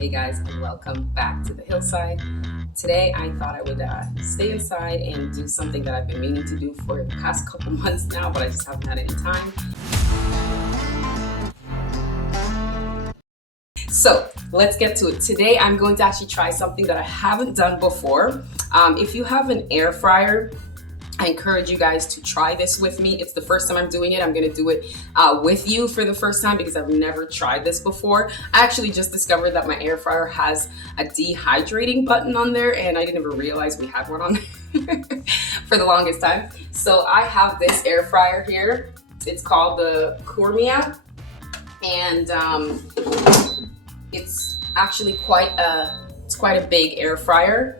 Hey guys, and welcome back to the Hillside. Today I thought I would stay inside and do something that I've been meaning to do for the past couple months now, but I just haven't had any time. So let's get to it. Today I'm going to actually try something that I haven't done before. If you have an air fryer, I encourage you guys to try this with me. It's the first time I'm doing it. I'm gonna do it with you for the first time because I've never tried this before. I actually just discovered that my air fryer has a dehydrating button on there, and I didn't even realize we had one on there for the longest time. So I have this air fryer here. It's called the Kurmia, and it's actually quite a big air fryer.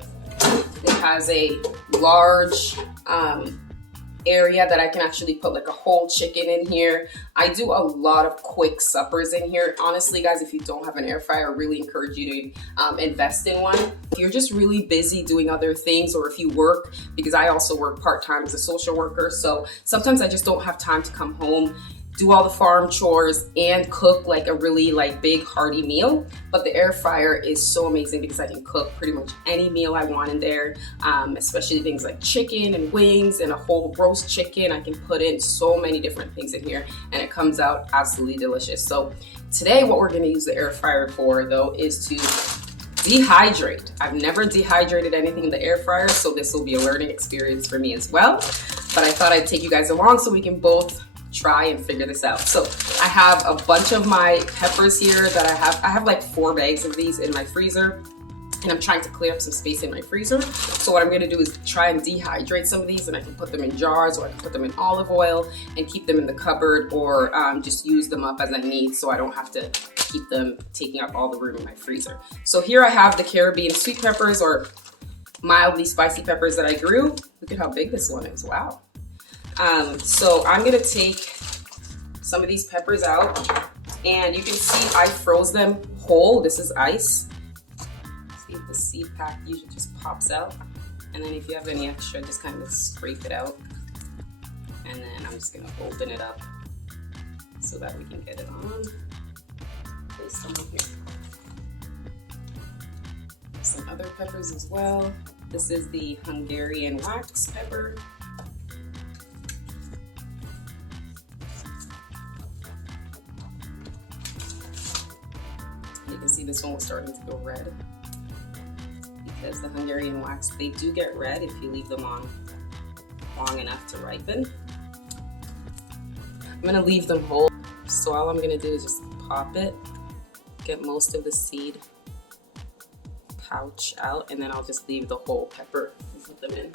It has a large area that I can actually put like a whole chicken in here. I do a lot of quick suppers in here. Honestly, guys, if you don't have an air fryer, I really encourage you to invest in one. If you're just really busy doing other things, or if you work, because I also work part-time as a social worker, so sometimes I just don't have time to come home, do all the farm chores, and cook like a really big hearty meal. But the air fryer is so amazing because I can cook pretty much any meal I want in there, especially things like chicken and wings and a whole roast chicken. I can put in so many different things in here and it comes out absolutely delicious. So today what we're going to use the air fryer for though is to dehydrate. I've never dehydrated anything in the air fryer, so this will be a learning experience for me as well. But I thought I'd take you guys along so we can both try and figure this out. So I have a bunch of my peppers here that I have like 4 bags of these in my freezer, and I'm trying to clear up some space in my freezer. So what I'm going to do is try and dehydrate some of these, and I can put them in jars, or I can put them in olive oil and keep them in the cupboard, or just use them up as I need so I don't have to keep them taking up all the room in my freezer. So here I have the Caribbean sweet peppers, or mildly spicy peppers that I grew. Look at how big this one is. Wow. So I'm gonna take some of these peppers out, and you can see I froze them whole. This is ice. See if the seed pack usually just pops out, and then if you have any extra, just kind of scrape it out, and then I'm just gonna open it up so that we can get it on. Place some in here. Some other peppers as well. This is the Hungarian wax pepper. You can see this one was starting to go red because the Hungarian wax, they do get red if you leave them on long enough to ripen. I'm gonna leave them whole, so all I'm gonna do is just pop it, get most of the seed pouch out, and then I'll just leave the whole pepper and put them in.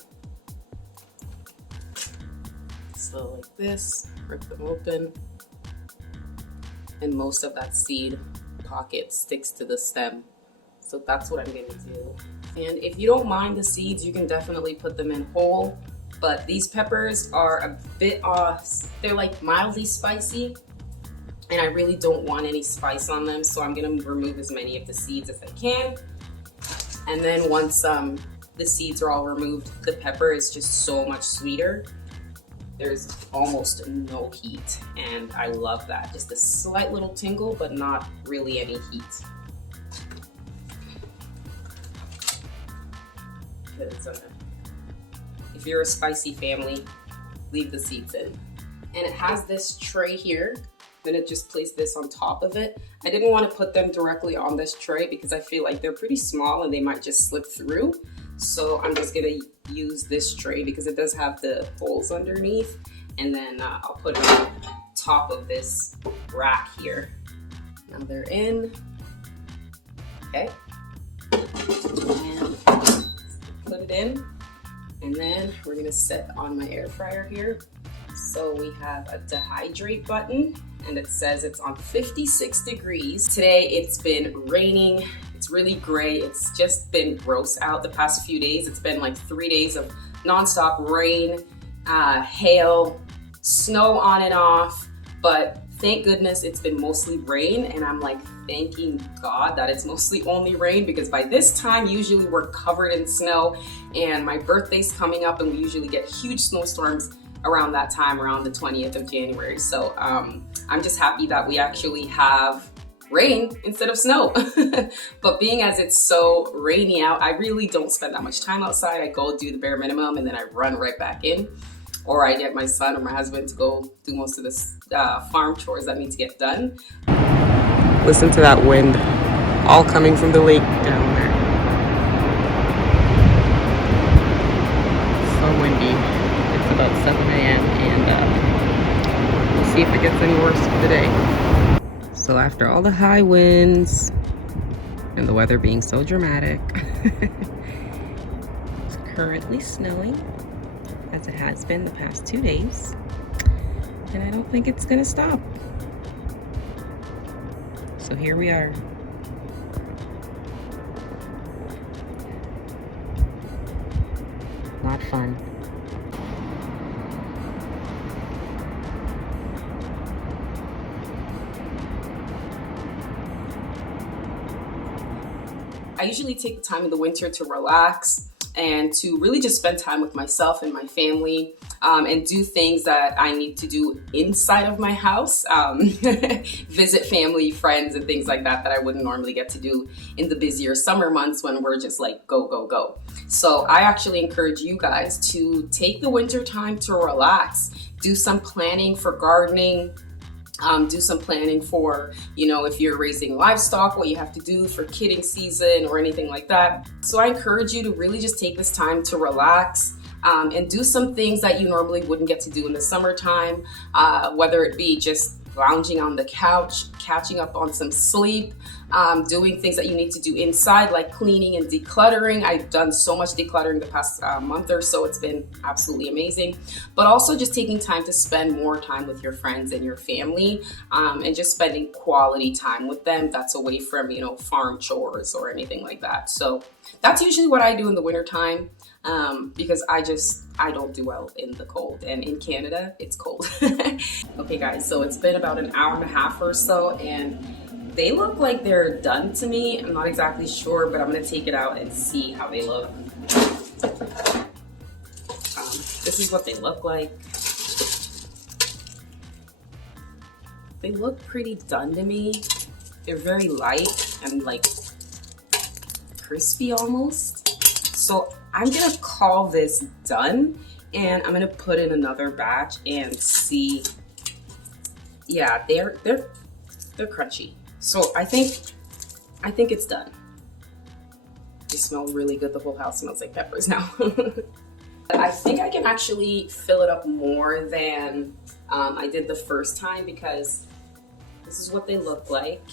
So like this, rip them open, and most of that seed pocket sticks to the stem. So that's what I'm going to do. And if you don't mind the seeds, you can definitely put them in whole. But these peppers are a bit they're like mildly spicy, and I really don't want any spice on them, so I'm going to remove as many of the seeds as I can. And then once the seeds are all removed, the pepper is just so much sweeter. There's almost no heat, and I love that. Just a slight little tingle, but not really any heat. If you're a spicy family, leave the seeds in. And it has this tray here. I'm gonna just place this on top of it. I didn't want to put them directly on this tray because I feel like they're pretty small and they might just slip through. So I'm just gonna use this tray because it does have the holes underneath, and then I'll put it on top of this rack here. Now they're in. Okay. And put it in, and then we're gonna set on my air fryer here. So we have a dehydrate button, and it says it's on 56 degrees. Today it's been raining. It's really gray. It's just been gross out the past few days. It's been like 3 days of nonstop rain, hail, snow on and off, but thank goodness it's been mostly rain, and I'm like thanking God that it's mostly only rain, because by this time usually we're covered in snow, and my birthday's coming up and we usually get huge snowstorms around that time, around the 20th of January. So I'm just happy that we actually have rain instead of snow. But being as it's so rainy out, I really don't spend that much time outside. I go do the bare minimum and then I run right back in. Or I get my son or my husband to go do most of the farm chores that need to get done. Listen to that wind, all coming from the lake down there. So windy. It's about 7 a.m. and we'll see if it gets any worse for the day. So after all the high winds and the weather being so dramatic, it's currently snowing, as it has been the past 2 days, and I don't think it's gonna stop. So here we are. Not fun. I usually take the time in the winter to relax and to really just spend time with myself and my family, and do things that I need to do inside of my house, visit family, friends, and things like that that I wouldn't normally get to do in the busier summer months when we're just like go, go, go. So I actually encourage you guys to take the winter time to relax, do some planning for gardening, do some planning for, you know, if you're raising livestock, what you have to do for kidding season or anything like that. So I encourage you to really just take this time to relax, and do some things that you normally wouldn't get to do in the summertime, whether it be just lounging on the couch, catching up on some sleep, doing things that you need to do inside, like cleaning and decluttering. I've done so much decluttering the past month or so. It's been absolutely amazing. But also just taking time to spend more time with your friends and your family, and just spending quality time with them that's away from, you know, farm chores or anything like that. So that's usually what I do in the wintertime, because I don't do well in the cold, and in Canada it's cold. Okay guys, so it's been about an hour and a half or so, and they look like they're done to me. I'm not exactly sure, but I'm gonna take it out and see how they look. This is what they look like. They look pretty done to me. They're very light and like crispy almost. So I'm gonna call this done, and I'm gonna put in another batch and see. Yeah, they're crunchy. So I think it's done. They smell really good. The whole house smells like peppers now. I think I can actually fill it up more than I did the first time, because this is what they look like.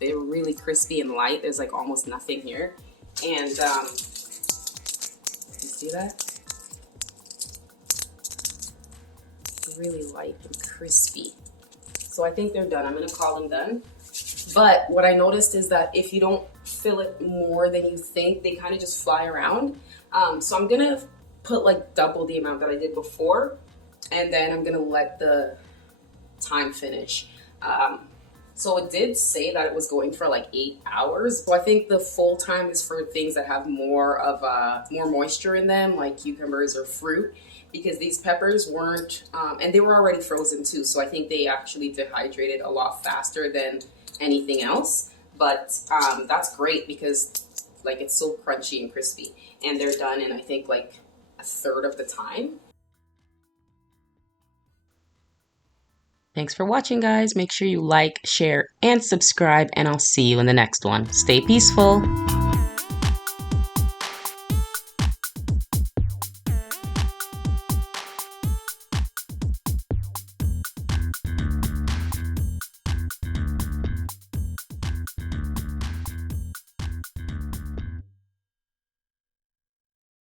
They're really crispy and light. There's like almost nothing here. And you see that? Really light and crispy. So I think they're done. I'm gonna call them done. But what I noticed is that if you don't fill it more than you think, they kind of just fly around. So I'm gonna put like double the amount that I did before, and then I'm gonna let the time finish. So it did say that it was going for like 8 hours. So I think the full time is for things that have more moisture in them, like cucumbers or fruit, because these peppers weren't, and they were already frozen too. So I think they actually dehydrated a lot faster than anything else. But that's great, because like it's so crunchy and crispy, and they're done in I think like a third of the time. Thanks for watching, guys. Make sure you like, share, and subscribe, and I'll see you in the next one. Stay peaceful.